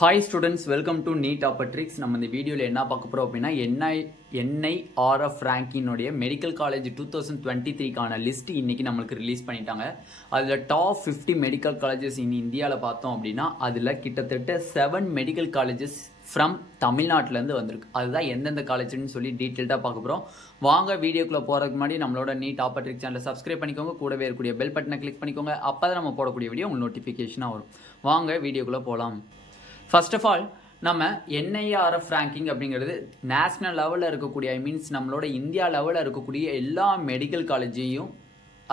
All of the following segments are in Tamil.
Hi students, welcome to Neet Tricks. நம்ம இந்த வீடியோவில் என்ன பார்க்க போகிறோம் அப்படின்னா NIRF ரேங்கினுடைய மெடிக்கல் காலேஜ் 2023க்கான லிஸ்ட் இன்றைக்கி நம்மளுக்கு ரிலீஸ் பண்ணிட்டாங்க. அதில் டாப் 50 மெடிக்கல் காலேஜஸ் இந்தியாவில் பார்த்தோம் அப்படின்னா அதில் கிட்டத்தட்ட 7 மெடிக்கல் காலேஜஸ் ஃப்ரம் தமிழ்நாட்டிலேருந்து வந்திருக்கு. அதுதான் எந்தெந்த காலேஜ்னு சொல்லி டீட்டெயில்டாக பார்க்க போகிறோம். வாங்க வீடியோக்குள்ளே போகிறதுக்கு முன்னாடி நம்மளோட நீட் ட்ரிக்ஸ் சேனலை சப்ஸ்கிரைப் பண்ணிக்கோங்க, கூடவே இருக்கக்கூடிய பெல் பட்டனை கிளிக் பண்ணிக்கோங்க. அப்போ தான் நம்ம போடக்கூடிய வீடியோ உங்களுக்கு நோட்டிஃபிகேஷனாக வரும். வாங்க வீடியோக்குள்ளே போகலாம். ஃபர்ஸ்ட் ஆஃப் ஆல் நம்ம NIRF ரேங்கிங் அப்படிங்கிறது நேஷ்னல் லெவலில் இருக்கக்கூடிய நம்மளோட இந்தியா லெவலில் இருக்கக்கூடிய எல்லா மெடிக்கல் காலேஜையும்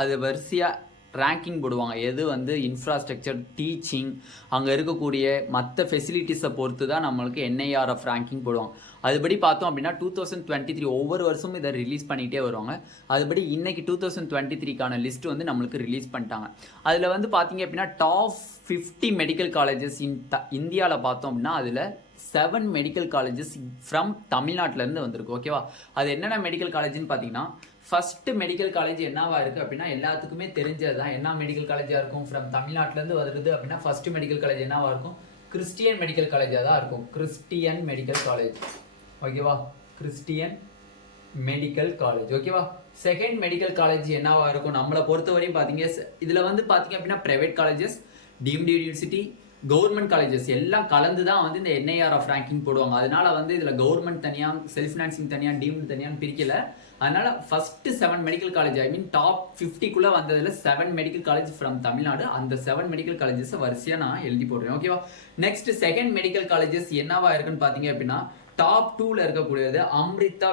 அது வரிசையாக ரேங்கிங் போடுவாங்க. எது இன்ஃப்ராஸ்ட்ரக்சர், டீச்சிங், அங்கே இருக்கக்கூடிய மற்ற ஃபெசிலிட்டிஸை பொறுத்து தான் நம்மளுக்கு NIRF ரேங்கிங் போடுவாங்க. அதுபடி பார்த்தோம் அப்படின்னா 2023 ஒவ்வொரு வருஷமும் இதை ரிலீஸ் பண்ணிகிட்டே வருவாங்க. அதுபடி இன்னைக்கு 2023க்கான லிஸ்ட் நம்மளுக்கு ரிலீஸ் பண்ணிட்டாங்க. அதில் பார்த்தீங்க அப்படின்னா டாப் 50 மெடிக்கல் காலேஜஸ் இந்தியாவில் பார்த்தோம் அப்படின்னா அதில் 7 மெடிக்கல் காலேஜஸ் ஃப்ரம் தமிழ்நாட்டிலேருந்து வந்திருக்கு. ஓகேவா? அது என்னென்ன மெடிக்கல் காலேஜ்னு பார்த்தீங்கன்னா ஃபர்ஸ்ட் மெடிக்கல் காலேஜ் என்னவா இருக்குது அப்படின்னா எல்லாத்துக்குமே தெரிஞ்சது தான். என்ன மெடிக்கல் காலேஜாக இருக்கும்? ஃப்ரம் தமிழ்நாட்டிலேருந்து வருது அப்படின்னா ஃபர்ஸ்ட் மெடிக்கல் காலேஜ் என்னவா இருக்கும்? கிறிஸ்டியன் மெடிக்கல் காலேஜாக தான் இருக்கும். Christian medical college. ஓகேவா? Christian medical college. ஓகேவா? செகண்ட் மெடிக்கல் காலேஜ் என்னவா இருக்கும்? நம்மளை பொறுத்தவரையும் பார்த்தீங்க இதில் பார்த்தீங்க அப்படின்னா private colleges, deemed university, government colleges எல்லாம் கலந்து தான் இந்த NIRF ரேங்கிங் போடுவாங்க. அதனால இதில் கவர்மெண்ட் தனியாக, செல்ஃப் ஃபினான்சிங் தனியாக, டீம்டு தனியாக பிரிக்கல. அதனால ஃபர்ஸ்ட் 7 மெடிக்கல் காலேஜ் டாப் 50க்குள்ளே வந்ததில் 7 மெடிக்கல் காலேஜ் ஃப்ரம் தமிழ்நாடு. அந்த 7 மெடிக்கல் காலேஜஸ் வரிசையாக நான் எழுதி போடுறேன். ஓகேவா? நெக்ஸ்ட் செகண்ட் மெடிக்கல் காலேஜஸ் என்னவா இருக்குன்னு பார்த்தீங்க அப்படின்னா டாப் 2ல இருக்கக்கூடியது அம்ரிதா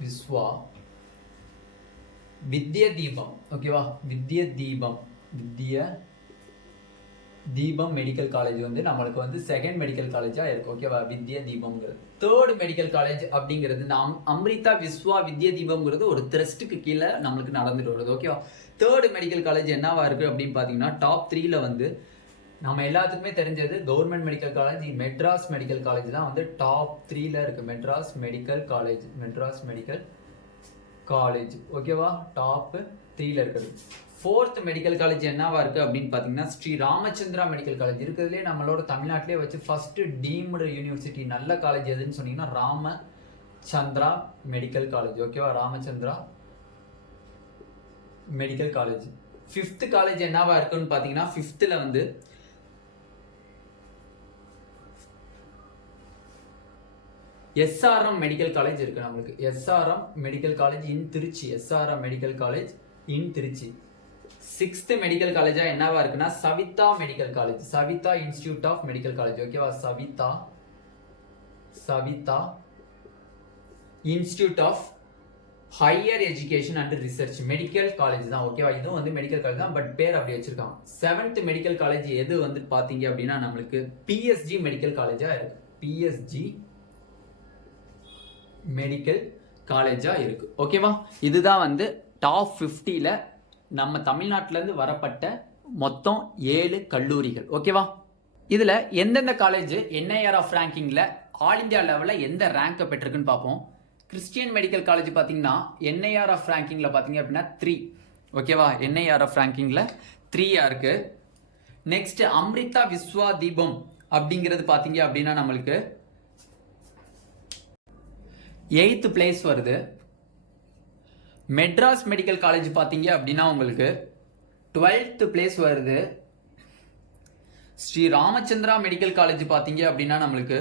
விஸ்வா வித்யா தீபம். ஓகேவா? வித்யா தீபம் மெடிக்கல் காலேஜ் நம்மளுக்கு செகண்ட் மெடிக்கல் காலேஜா இருக்கு. ஓகேவா? வித்யா தீபம்ங்கிறது. தேர்ட் மெடிக்கல் காலேஜ் அப்படிங்கிறது அம்ரிதா விஸ்வா வித்யா தீபம்ங்கிறது ஒரு ட்ரஸ்ட்டுக்கு கீழே நம்மளுக்கு நடந்துட்டு வருது. ஓகேவா? தேர்ட் மெடிக்கல் காலேஜ் என்னவா இருக்கு அப்படின்னு பார்த்தீங்கன்னா டாப் 3ல நம்ம எல்லாத்துக்குமே தெரிஞ்சது government medical college, Madras medical college தான் டாப் 3ல இருக்கு. Madras medical college. ஓகேவா? டாப் 3ல இருக்குது. ஃபோர்த் மெடிக்கல் காலேஜ் என்னவா இருக்கு அப்படின்னு பார்த்தீங்கன்னா ஸ்ரீ ராமச்சந்திரா மெடிக்கல் காலேஜ். இருக்கிறதுலே நம்மளோட தமிழ்நாட்டிலே வச்சு ஃபர்ஸ்ட் டீம்டு யூனிவர்சிட்டி நல்ல காலேஜ் எதுன்னு சொன்னீங்கன்னா ராமச்சந்திரா மெடிக்கல் காலேஜ். ஓகேவா? Ramachandra medical college. Fifth college என்னவா இருக்குன்னு பார்த்தீங்கன்னா ஃபிஃப்த்தில் SRM மெடிக்கல் காலேஜ் இருக்கு. நம்மளுக்கு SRM medical college in Trichy. SRM medical college in Trichy. Sixth medical காலேஜா என்னவா இருக்குன்னா Saveetha medical college, Saveetha institute of medical college. ஓகேவா? Saveetha institute of higher education and research medical college தான். ஓகேவா? இதுவும் மெடிக்கல் காலேஜ் தான், பட் பேர் அப்படி வச்சிருக்காங்க. செவன்த் மெடிக்கல் காலேஜ் எது பாத்தீங்க அப்படின்னா நம்மளுக்கு PSG மெடிக்கல் காலேஜா இருக்கு. PSG மெடிக்கல் காலேஜா இருக்கு. ஓகேவா? இதுதான் டாப் 50ல நம்ம தமிழ்நாட்டிலேருந்து வரப்பட்ட மொத்தம் 7 கல்லூரிகள். ஓகேவா? இதில் எந்தெந்த காலேஜ் NIRF ரேங்கிங்கில் ஆல் இந்தியா லெவலில் எந்த ரேங்கை பெற்றிருக்குன்னு பார்ப்போம். கிறிஸ்டியன் மெடிக்கல் காலேஜ் பார்த்தீங்கன்னா NIRF ரேங்கிங்கில் பார்த்தீங்க அப்படின்னா 3. ஓகேவா? NIRF ரேங்கிங்கில் 3 இருக்கு. நெக்ஸ்ட் அம்ரிதா விஸ்வா தீபம் அப்படிங்கிறது பார்த்தீங்க அப்படின்னா நம்மளுக்கு 8th பிளேஸ் வருது. மெட்ராஸ் மெடிக்கல் காலேஜ் பார்த்தீங்க அப்படின்னா உங்களுக்கு 12th பிளேஸ் வருது. ஸ்ரீ ராமச்சந்திரா மெடிக்கல் காலேஜ் பார்த்தீங்க அப்படின்னா நம்மளுக்கு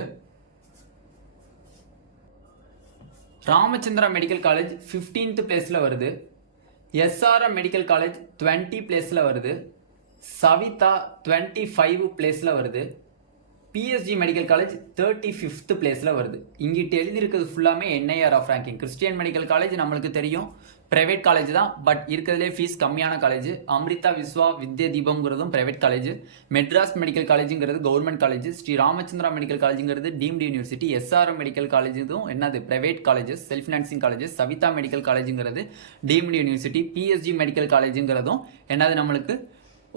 ராமச்சந்திரா மெடிக்கல் காலேஜ் 15th பிளேஸ்ல வருது. SRM மெடிக்கல் காலேஜ் 20 பிளேஸ்ல வருது. சவிதா 25 பிளேஸ்ல வருது. PSG மெடிக்கல் காலேஜ் 35th பிளேஸ்ல வருது. இங்கிட்ட எழுதியிருக்கிறது ஃபுல்லாமே NIRF ranking. Christian medical college நம்மளுக்கு தெரியும், பிரைவேட் காலேஜ் தான், பட் இருக்கிறதுலே ஃபீஸ் கம்மியான காலேஜ். அம்ரிதா விஸ்வா வித்யா தீபம்ங்கிறதும் பிரைவேட் காலேஜ். மெட்ராஸ் மெடிக்கல் காலேஜுங்கிறது government college. Sri Ramachandra medical காலேஜுங்கிறது deemed university. SRM medical college இதுவும் என்னது private colleges, self financing colleges. Saveetha medical காலேஜுங்கிறது டீம்டு யூனிவர்சிட்டி. PSG மெடிக்கல் காலேஜுங்கிறதும் என்னது நம்மளுக்கு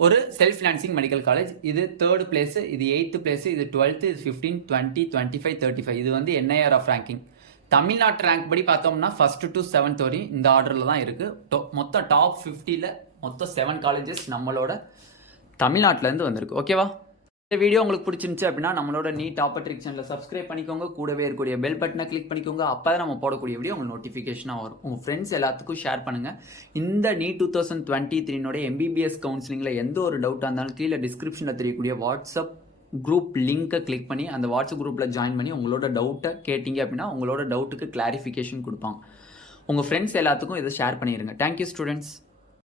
ஒரு செல்ஃப் ஃபினான்சிங் மெடிக்கல் காலேஜ். இது 3rd பிளேஸ், இது 8th பிளேஸ், இது 12th, இது 15, 20, 25, 35. இது NIRF ரேங்கிங். தமிழ்நாட்டு ரேங்க் படி பார்த்தோம்னா ஃபர்ஸ்ட் டு 7th வரையும் இந்த ஆர்டரில் தான் இருக்குது. மொத்தம் டாப் 50ல் மொத்தம் 7 காலேஜஸ் நம்மளோட தமிழ்நாட்டிலேருந்து வந்திருக்கு. ஓகேவா? இந்த வீடியோ உங்களுக்கு பிடிச்சிருந்துச்சு அப்படின்னா நம்மளோட நீட் ஆப்பர்ட்ரிக் சேனலில் சப்ஸ்கிரைப் பண்ணிக்கோங்க. கூடவே இருக்கக்கூடிய பெல் பட்டனை கிளிக் பண்ணிக்கோங்க. அப்போ தான் நம்ம போடக்கூடிய வீடியோ உங்களுக்கு நோட்டிஃபிகேஷனாக வரும். உங்கள் ஃப்ரெண்ட்ஸ் எல்லாத்துக்கும் ஷேர் பண்ணுங்கள். இந்த நீட் 2023 எம்பிபிஎஸ் கவுன்சிலிங்கில் எந்த ஒரு டவுட்டாக இருந்தாலும் கீழே டிஸ்கிரிப்ஷனில் தெரியக்கூடிய வாட்ஸ்அப் குரூப் லிங்க்கை கிளிக் பண்ணி அந்த வாட்ஸ்அப் குரூப்பில் ஜாயின் பண்ணி உங்களோட டவுட்டை கேட்டிங்க அப்படின்னா உங்களோட டவுட்டுக்கு கிளாரிஃபிகேஷன் கொடுப்பாங்க. உங்கள் ஃப்ரெண்ட்ஸ் எல்லாத்துக்கும் இதை ஷேர் பண்ணிடுங்க. Thank you students.